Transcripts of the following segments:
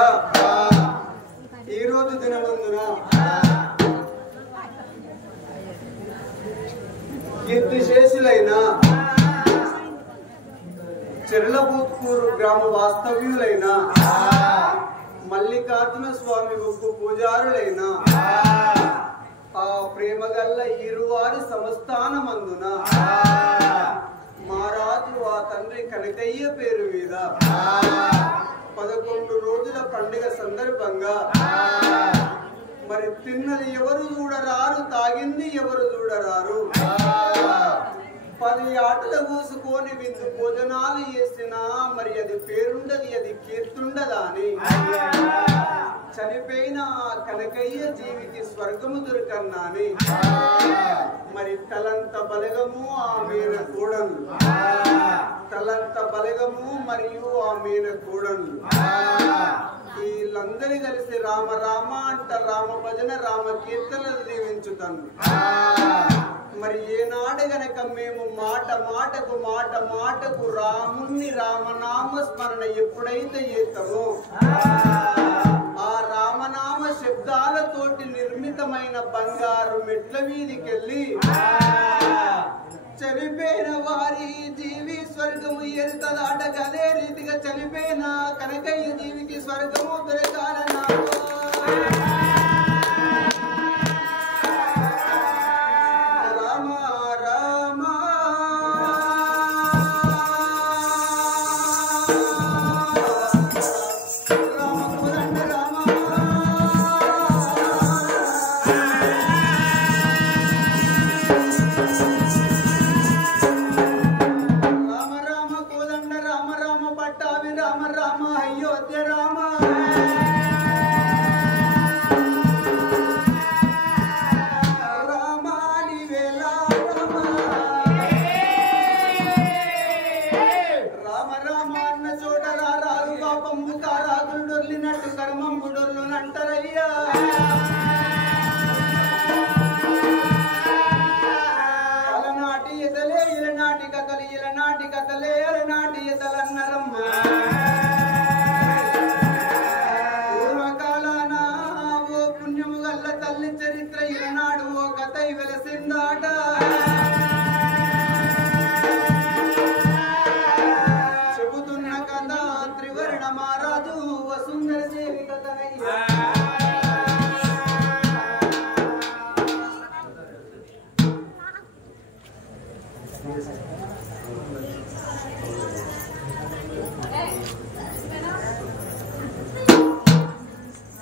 అనగా ఈ రోజు దినమందున కీర్తిశేషులైన చెర్లబూత్కూరు గ్రామ వాస్తవ్యులైన మల్లికార్జున స్వామి ఒక్క పూజారులైన ఆ ప్రేమగల్ల ఇరువారి సంస్థానమందున మహారాజు ఆ తండ్రి కనకయ్య పేరు మీద 11 రోజుల పండుగ సందర్భంగా మరి తిన్నది ఎవరు చూడరారు, తాగింది ఎవరు చూడరారు, 10 ఆటలు కూసుకొని విందు భోజనాలు చేసినా మరి అది పేరుండది, అది కీర్తుండదా అని చనిపోయిన కనకయ్య జీవికి స్వర్గము దొరకన్నా అని మరి తలంత బలగము ఆ మీన కూడను, తలంత బలగము మరియు ఆ మీన కూడను వీళ్ళందరి కలిసి రామ రామ అంట రామ భజన రామ కీర్తనలు దీవించుతాను. మరి ఏనాడు గనక మేము మాట మాటకు రాముణ్ణి రామనామ స్మరణ ఎప్పుడైతే చేస్తామో ఆ రామనామ శబ్దాలతోటి నిర్మితమైన బంగారు మెట్ల వీధికెళ్ళి చనిపోయిన వారి జీవి స్వర్గము ఎరుతదాట అదే రీతిగా చనిపోయిన కనకయ్య జీవికి స్వర్గము దొరకాలన్నా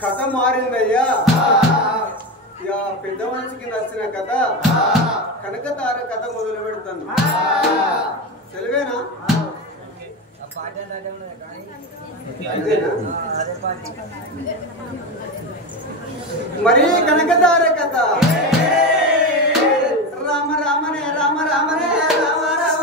కథ మారిందయ్యా. ఇక పెద్ద మనిషికి నచ్చిన కథ కనకతార కథ మొదలు పెడతాను. సెలవేనా? మరి కనకతార కథ రామ రామనే రామ రామనే రామ రామ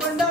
కొండ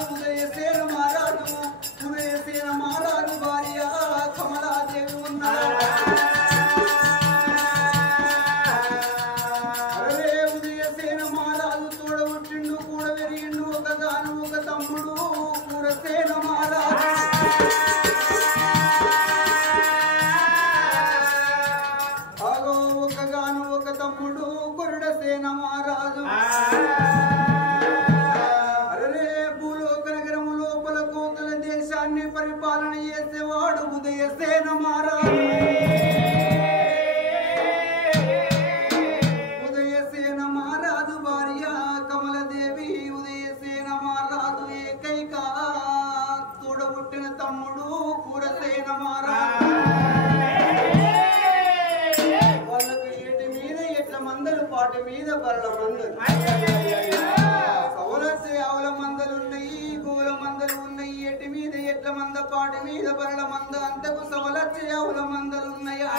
మహారాజు ఉదయసేన మహారాజు ఉదయసేన మహారాజు భార్య కమలాదేవి ఉన్నారు. అరే ఉదయసేన మహారాజు తోడబుట్టిండు కూడా పెరిగిండు ఒకగాను ఒక తమ్ముడు కూరసేన మహారాజు. అగో ఒకగాను ఒక తమ్ముడు కురుడసేన మహారాజు. పరిపాలన చేసేవాడు ఉదయసేన మహారాజు. ఉదయసేన మహారాజు భార్య కమలదేవి ఉదయసేన మహారాజు ఏకైక తోడబుట్టిన తమ్ముడు కూరసేన మహారాజు. వాళ్ళకు ఏటి మీద ఎట్ల మందలు పాటి మీద బర్ల మందలు సవలసే ఆవుల మందలున్నాయి గోల మందలు ఉన్నాయి. ఎటి మీద ఎట్ల మంద పాటి మీద బర్ల మంద అంతకు సవలసే ఆవుల మందలున్నాయా.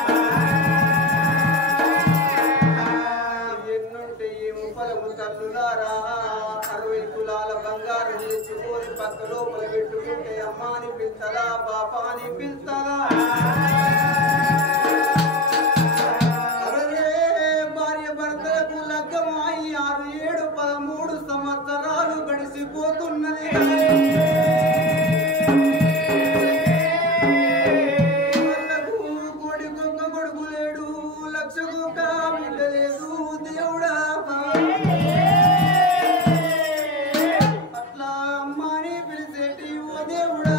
ఎన్నుంటే ఏమో ఫలము తల్లులారా 60 తులాల బంగారు చేసుకొని పక్క లోపల పెట్టుకుంటే అమ్మ అని పిలుస్తారా పాప అని పిలుస్తారా. భార్య భర్తలకు లగ్గమాయి 6, 7, 13 సంవత్సరాలు గడిసిపోతున్నది. కొడుకు లేడు, లక్షకు బిడ్డ లేదు దేవుడా. అట్లా అమ్మని పిలిచేటి ఓ దేవుడా.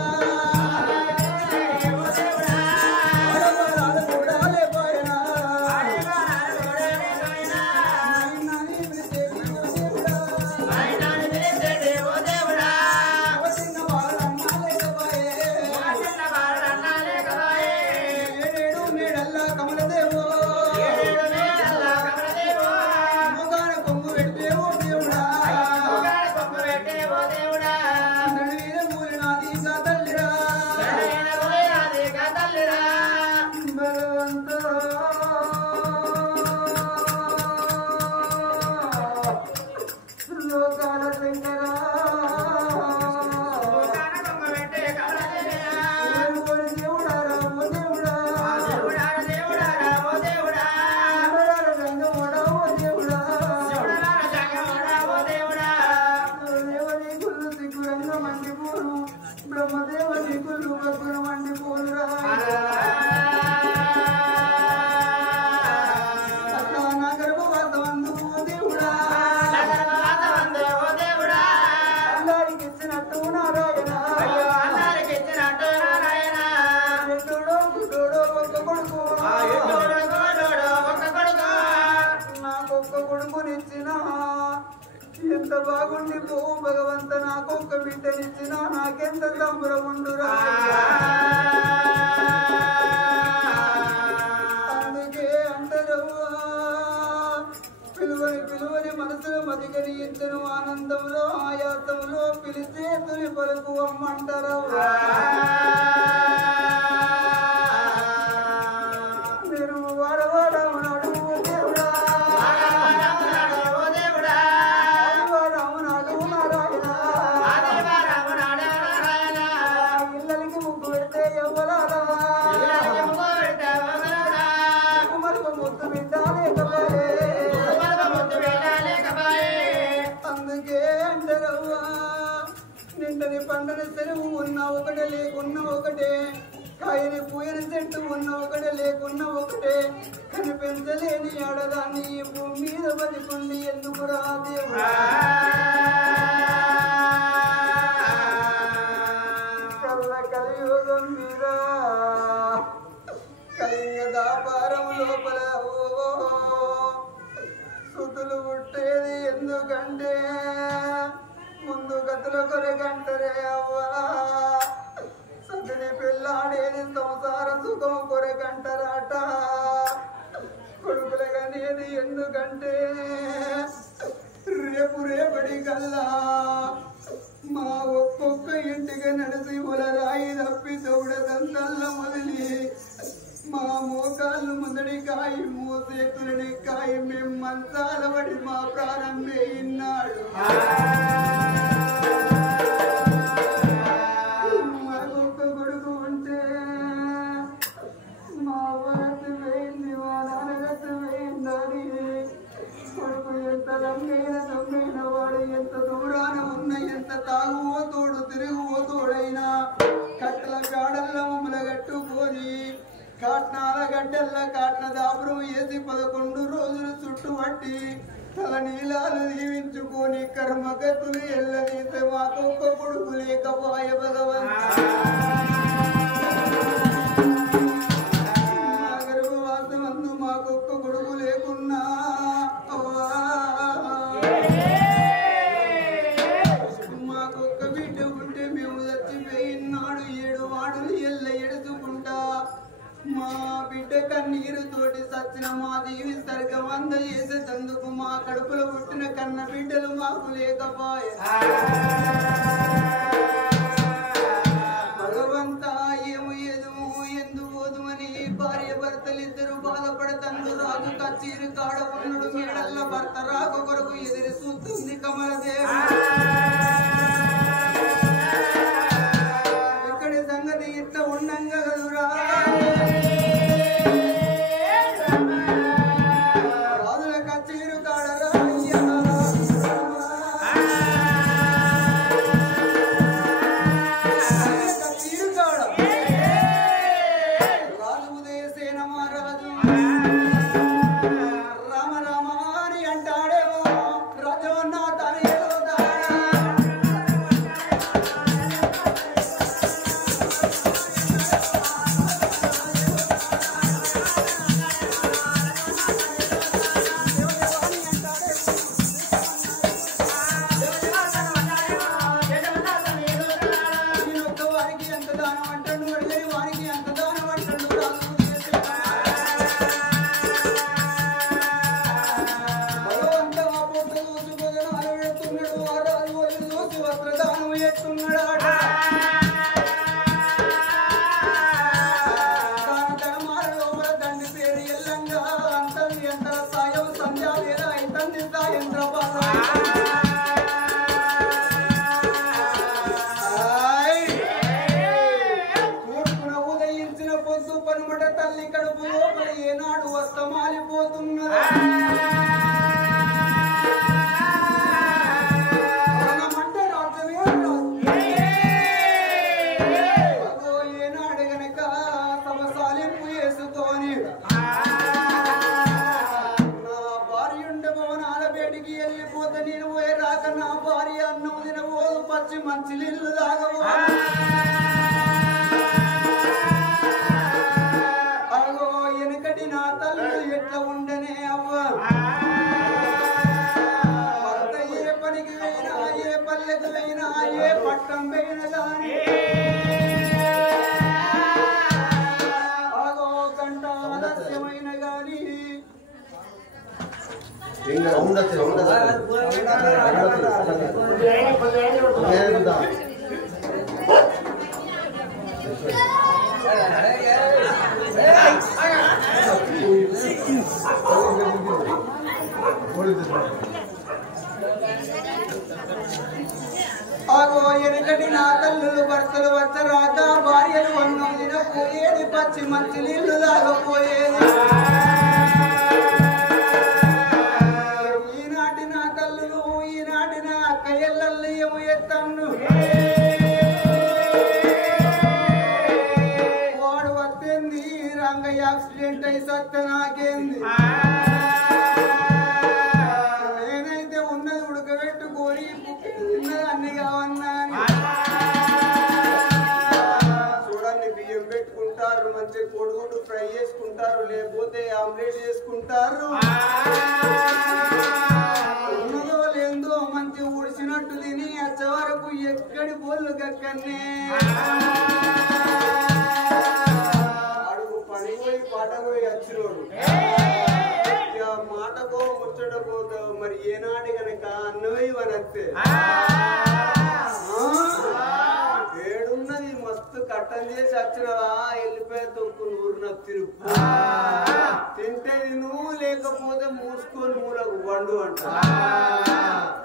బ్రహ్మదేవుని గుళ్ళు బగ్గున మండిపోలురా. అట్లా నా గర్భవాసమందు ఓ దేవుడా. అందరికి ఇచ్చినట్టు నారాయణ. ఎట్టుడో గుడ్డోడో ఒక్క కొడుకు. నాకొక్క కొడుకునిచ్చిన ఎంత బాగుండి పోవు భగవంత. నాకొక్క బిడ్డనిచ్చినా నాకెంత సంబరం ఉండురా. అందుకే అంటారు పిలువని మనసులో మదిగని ఇద్దరు ఆనందంలో ఆయాసంలో పిలిచే తొలి పలుకు అమ్మంటారు. నేను వాడవాడ ఉన్నాడు దేవుడా. ఇళ్ళకి ముగ్గు పెడితే ఎవ్వరాలా ముద్దు బిడ్డాలేకపోయే. అందుకే అంటారవ్వా నిండని పండని సెలవు ఉన్న ఒకటే లేకున్న ఒకటే. కాయని పూయని చెట్టు ఉన్న ఒకటే లేకున్న ఒకటే. కనిపించలేని ఆడదాన్ని ఈ భూమి మీద బతికుండి ఎందుకు రా దేవుడా. కలియుగం మీద కలింగ దాపారం లోపల సుతులు పుట్టేది ఎందుకంటే ముందు గతుల కొరకంటరే అవ్వా. సతుని పెళ్ళాడేది సంసార సుఖం కొరకంటరాట. కొడుకులు కనేది ఎందుకంటే రేపటి కల్లా మా ఒక్కొక్క ఇంటికి నడిచి ఉలరాయి తప్పి దౌడదంతల్ల మొదలి మా మోకాళ్ళు ముందడికాయి మోసేతులడికాయి మేము మంచాల పడి మా ప్రాణం వేయిన్నాడు. తాగు తోడు తిరుగు తోడైనా కట్టల పేడల్ల మమ్మల కట్టుకొని కాట్నాల గడ్డల్ల కాట్న దాపురం వేసి 11 రోజులు చుట్టుపట్టి తల నీలాలు దీవించుకొని కర్మగతులు ఎల్లనీతే మాకొక్క కొడుకు లేకపోయ గర్భవాసమందు మాకొక్క కొడుకు లేకున్నా మాకొక్క బిడ్డ ఉంటే మేము చచ్చిపోయినాడు 7 వాడులు ఎల్ల ఎడుచుకుంటా మా బిడ్డ కన్నీరుతోటి సచ్చిన మా దేవి సర్గమంద చేసేందుకు మా కడుపులో పుట్టిన కన్న బిడ్డలు మాకు లేకపోయే భగవంతా ఏమో ఎదుము ఎందు పోదుమని భార్య భర్తలిద్దరు బాధపడతండు రాజు కచ్చీరు కాడ ఉన్నడు మేడల్ల భర్త రాక కొరకు ఎదురు చూస్తుంది కమలదేవి ఇక్కడి సంగతి ఇట్లా ఉండంగా కదురా ఆగో ఎనకటి నా తల్లులు భర్తలు వచ్చరాక భార్యలు అన్నం తినపోయేది పచ్చి మంచి నీళ్లు తాగపోయేది ఈనాటి నా తల్లులు ఈనాటి నా అక్కయ్యళ్ళు ఏమో ఎత్తన్ను వాడు వస్తేంది రంగ యాక్సిడెంట్ అయి సత్త నాకేంది నేనైతే ఉన్నది ఉడకబెట్టుకొని అన్ని కావన్నా చూడండి బియ్యం పెట్టుకుంటారు మంచి కొడుగుడు ఫ్రై చేసుకుంటారు లేకపోతే ఆమ్లెట్ చేసుకుంటారు ఉన్నదో లేదో మంచి ఊడిసినట్టు తిని వచ్చే వరకు ఎక్కడి బోళ్ళు గక్కనే అడుగు పని పోయి పాట పోయి వచ్చినోడు మాటకో ముచ్చటకో మరి ఏనాడు గనక అన్నవి వనత్తే ఏడున్నది మస్తు కట్టం చేసి వచ్చినవా వెళ్ళిపోయి తొక్కు నూరున తిరుగు తింటే నువ్వు లేకపోతే మూసుకొని మూలకు బండు అంట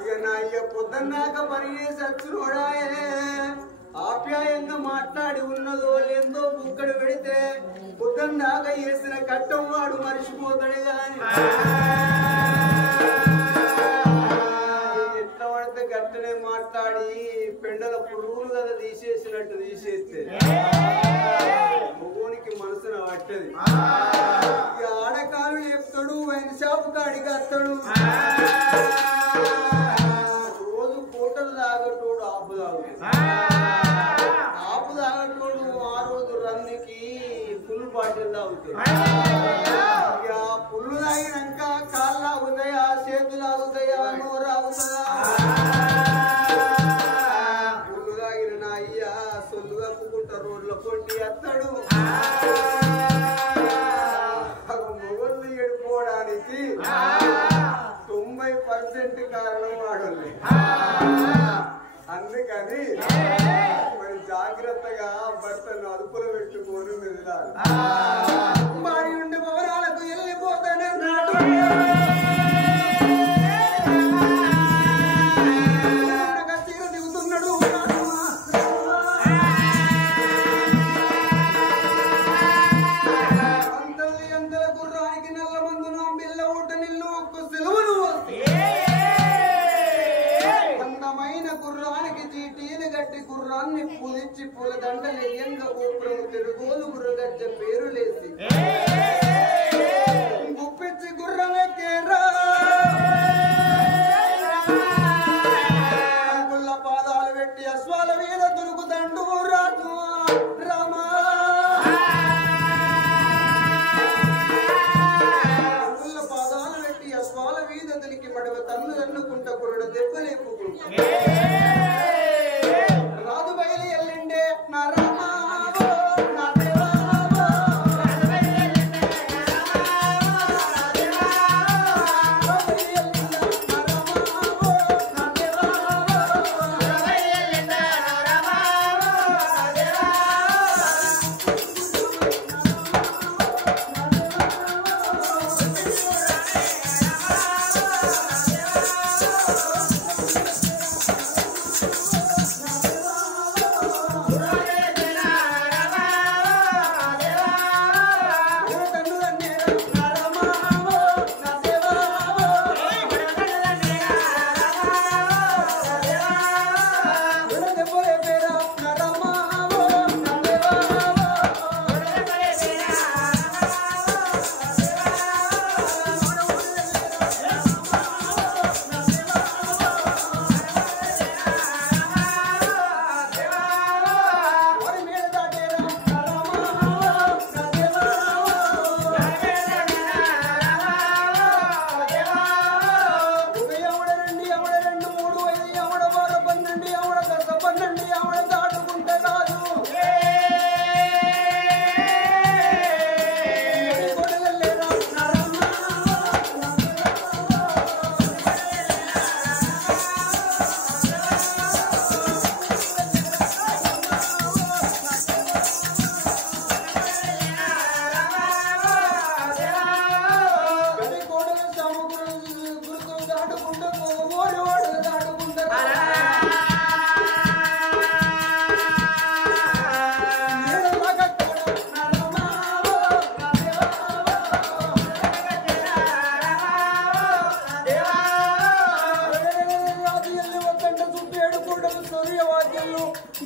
ఇక నా ఇక పొద్దున్నాక పని చేసి వచ్చినోడాయే ఆప్యాయంగా మాట్లాడి ఉన్నదో లేదో బుక్కడు పెడితే పొద్దున్నాక వేసిన కట్టం వాడు మరిచిపోతాడు గాని ఎట్లా పడితే గట్టనే మాట్లాడి పెండల పురుగులు కదా తీసేసినట్టు తీసేస్తే మొగోనికి మనసున పట్టది. ఆడకాలు చెప్తాడు, ఆయన షాపు కాడికి వస్తాడు. రోజు కోటలు తాగటోడు ఆపు తాగుతాడు. ఆపు తాగటోడు ఆ రోజు రన్నికి ఫుల్ బాటిల్ తాగుతాడు. పుల్లు తాగినాక కాళ్ళు ఆగుతాయా, చేతులు ఆగుతాయా, నోరు ఆగుతుందా? పుల్లు తాగిన నా అయ్యా సొల్లు కప్పుకుంటా రోడ్ల పొంటి ఎత్తాడు. మొగలు ఏడుకోవడానికి 90% కారణం వాడలే. అందుకని మరి జాగ్రత్తగా భర్తను అదుపులో పెట్టుకొని వెళ్ళాలి. మారి ఉండే భవనాలకు వెళ్ళిపోతానన్నాడు. చీర దిగుతున్నాడు. అంతల్లి అంతల గుర్రానికి నల్ల మందును బిల్ల ఊట నిల్లు ఒక్క సెలవును. అందమైన గుర్రానికి చీటీలు గట్టి గుర్రాన్ని పులిచ్చి పూలదండలెయ్యంగా ఊపిరము తిరుగోలు గుర్రగజ్జ పేరు లేసి గుప్పిచ్చి గుర్రం ఎక్కేరా. అంగుళ్ళ పాదాలు పెట్టి అశ్వాల మీద దొరుకుదండు రాజు రామా. అంగుళ్ళ పాదాలు పెట్టి అశ్వాల మీద దొరికి మడవ తన్ను తన్నుకుంట కురడ దెబ్బలేపు రాజు బయలు ఎల్లిండే నా రామా.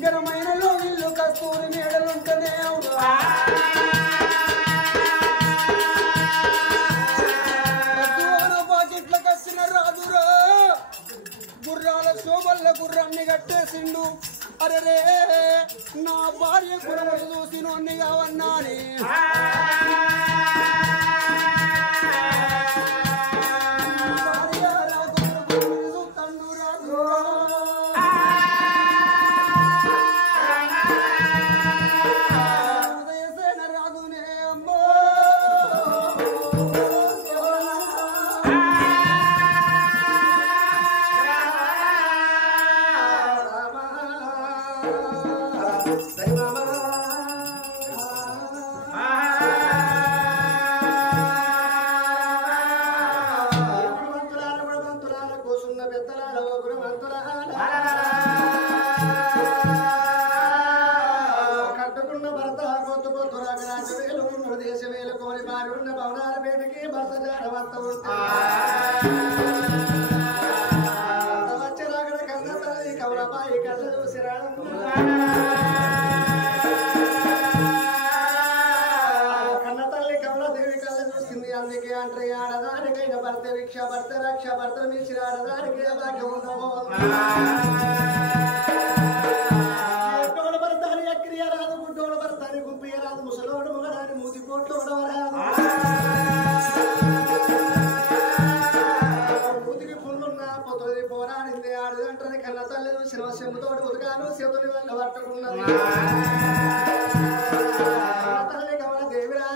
గరమైనలో ఇల్లు కస్తూరి మేడలుంటనే పాకెట్లకు వచ్చిన రాజురా గుర్రాల శోభల్ల గుర్రాన్ని కట్టేసిండు. అరే నా భార్య గుర్రలు చూసి నోన్ని కావన్నాని కళ్ళ చూసిరా కన్న తల్లి కమలాదేవి కళ్ళ చూసింది. అందుకే అంటే ఆడదానికైన భర్త భిక్ష భర్త రక్ష భర్త మించిన ఆడదానికి భాగ్యం ఉండవు. ఎట్టోడు భర్తని ఎక్కిరియ రాదు, గుడ్డోడు భర్తని గుంపియ రాదు, ముసలోడు మొగడాని మూతి కోట్లు ఉండవరాదు. మూతికి పుల్లున్న పొత్తుది పోరాడింది. ఆడదంటని కన్న తల్లి చూసిన చెంబుతోటి ఉదగాను చేతుని వల్ల పట్టుకున్నది. తల్లి కమల దేవిరా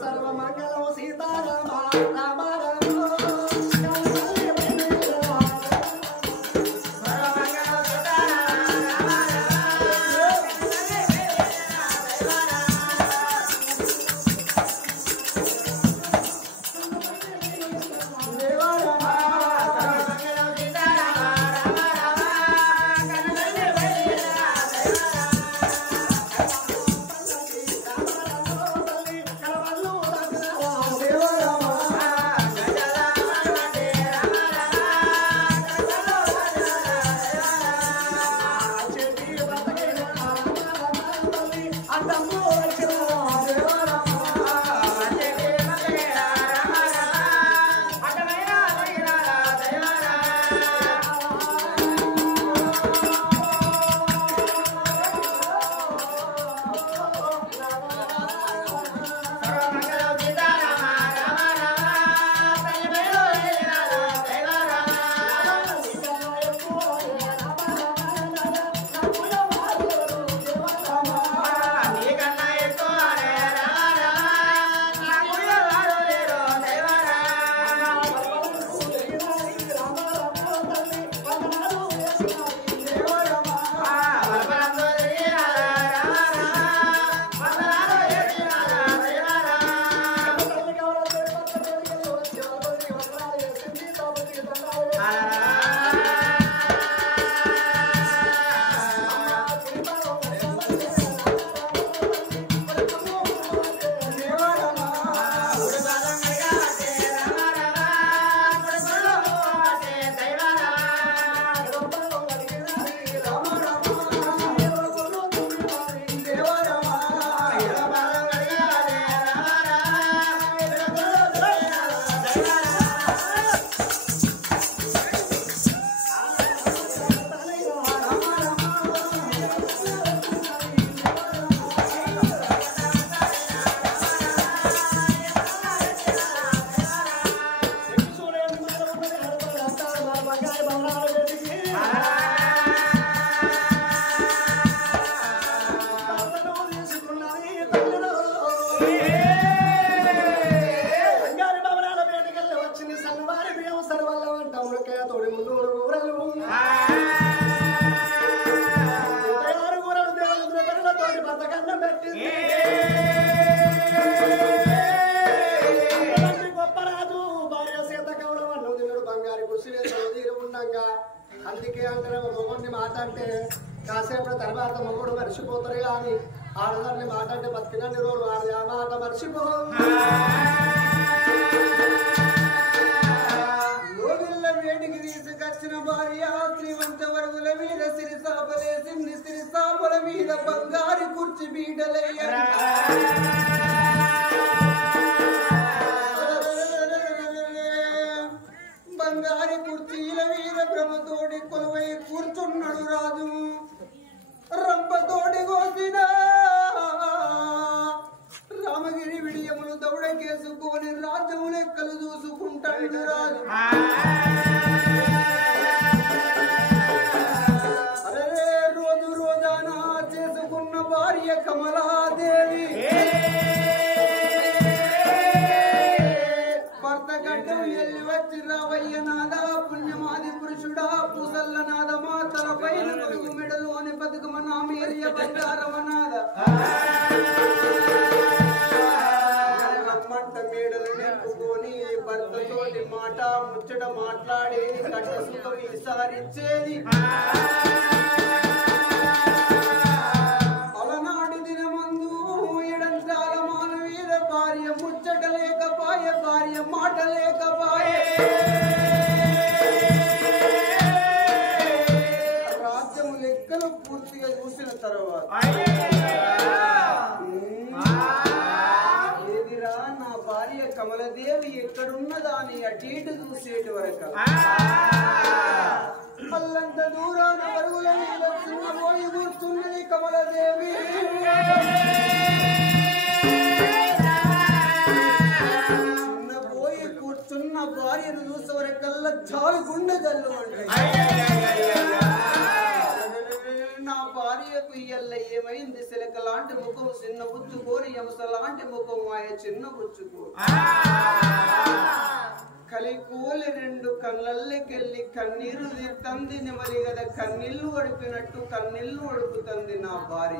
సర్వమంగళం సీతారామ రామ అందుకే అంటారు మొగుడిని మాట అంటే కాసేపు తర్వాత మొగుడు మర్చిపోతారు కానీ ఆడదాన్ని మాట అంటే బతికినన్ని రోజులు ఆడ మాట మర్చిపో. లోగిళ్ళ వేడికి తీసుకొచ్చిన భార్య శ్రీమంత వరుగుల మీద సిరిసాపలేసింది. సిరిసాపల మీద బంగారు కుర్చీ బీడలయ్య బంగారు కుర్చీల మీద బ్రహ్మతోడి కొలువై కూర్చున్నాడు రాజు. రంపతోడి కోసిన రామగిరి విడియములు దౌడకేసుకొని రాజ్యము లెక్కలు చూసుకుంటాడు రాజు. అరే రోజు రోజానా చేసుకున్న భార్య కమలాదేవి భర్త గడ్డం ఎల్లి వచ్చి రావయ్య నాదా పుణ్యమాది పురుషుడా పూసల్ల నాదమా తల పైన కొడుకు మెడలు అని బతుకమన్న మీరియ బంగారమనాద రమ్మంట మేడలు నెప్పుకొని భర్తతోటి మాట ముచ్చట మాట్లాడి కట్ట సుఖం ఈసారిచ్చేది. అలనాటి దిన కమలదేవి ఎక్కడున్నదా అని అటు ఇటు చూసేటి వరకు అల్లంత దూరాన పరుగుల మీద చిన్నబోయి కూర్చున్నది కమలదేవి. చిన్నబోయి కూర్చున్న భార్యను చూసే వరకల్లా చాలు గుండె జల్లు అంటే నా భార్యకు ఇయ్యల్ల ఏమైంది? సిలక లాంటి ముఖం చిన్న బుచ్చుకోని ఎంస లాంటి ముఖం ఆయన చిన్న బుచ్చుకో కలికూలి రెండు కళ్ళల్లోకెళ్ళి కన్నీరు తీరుతుంది నెమలి కదా కన్నీళ్లు ఒడిపినట్టు కన్నీళ్లు ఒడుపుతుంది నా భార్య.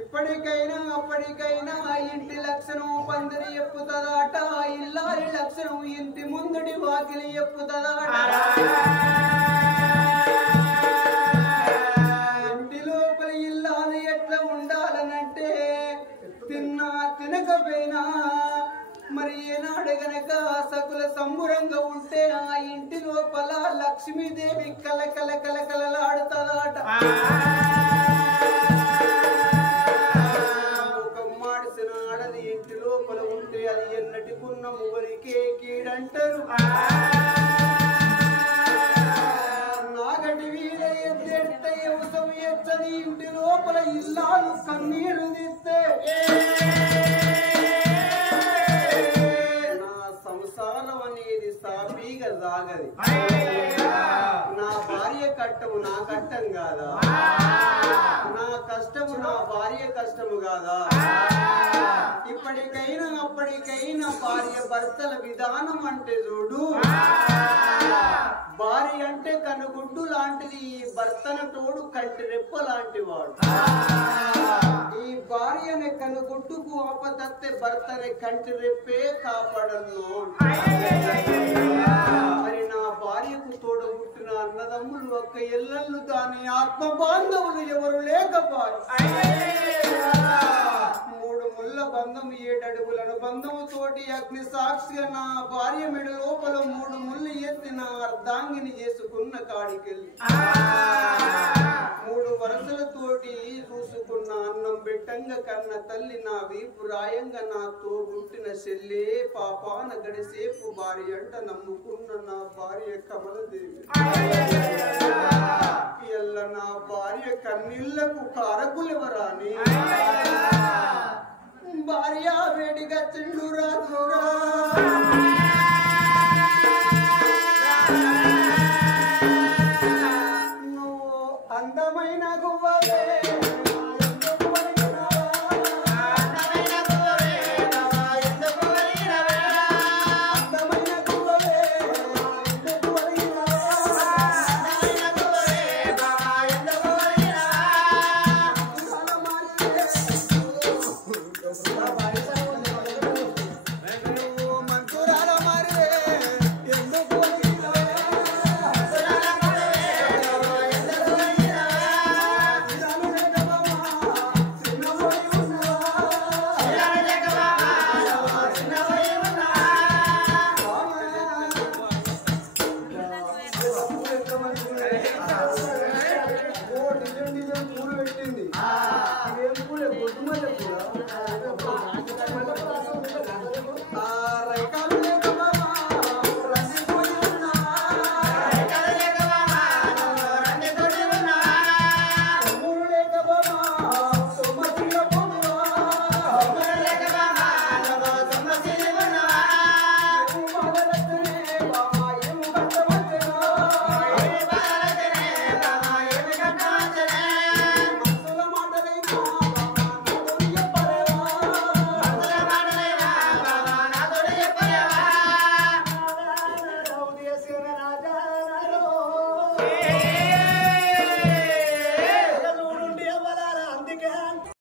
ఇప్పటికైనా అప్పటికైనా ఆ ఇంటి లక్షణం పందిరి ఎప్పుతుందాట, ఆ ఇల్లారి లక్షణం ఇంటి ముందుడి వాకిలి ఎప్పుతుందాట. ఇంటి లోపల ఇల్లాలి ఎట్లా ఉండాలనంటే తిన్నా తినకపోయినా మరి ఏనాడు గనక సకుల సంబురంగా ఉంటే ఆ ఇంటి లోపల లక్ష్మీదేవి కలకల కలకలలాడుతుందాట. ఒక మాడిసిన ఆడది ఇంటి లోపల ఉంటే అది ఎన్నటికున్న ముగ్గురికే కీడంటారు. నాగటి వీధ ఎద్దెడితే ఎవసం ఎచ్చని ఇంటి లోపల ఇల్లాలు కన్నీరు తీస్తే సంసారం అనేది సాఫీగా సాగది. నా భార్య కట్టము నా కట్టం కాదా, నా కష్టము నా భార్య కష్టము కాదా. ఇప్పటికైనా అప్పటికైనా భార్య భర్తల విధానం అంటే చూడు, భార్య అంటే కనుగుడ్డు లాంటిది, ఈ భర్తన తోడు కంటి రెప్ప లాంటి వాడు. ఈ భార్యని కనుగుడ్డుకు ఆపదత్తే భర్తని కంటి రెప్పే కాపాడను. మరి నా భార్యకు తోడబుట్టిన అన్నదమ్ములు ఒక్క ఎల్లళ్ళు దాని ఆత్మ బాంధవులు ఎవరు లేకపోయి 3 ముళ్ళ బంధం 7 అడుగులను బంధము తోటి అగ్ని సాక్షిగా నా భార్య మెడ లోపల 3 ముళ్ళు ఎత్తి నా అర్ధాంగిని చేసుకున్న కాడికెళ్ళి 3 వరసలతోటి చూసుకున్న అన్నం బిట్టంగా కన్న తల్లి నా వీపు రాయంగా నాతో పుట్టిన చెల్లే పాపాన గడిసేపు భార్య అంట నమ్ముకున్న నా భార్య కమలదేవి. ఎల్ల నా భార్య కన్నీళ్లకు కారకులెవరాని భార్య వేడిగా చిండురా దూరా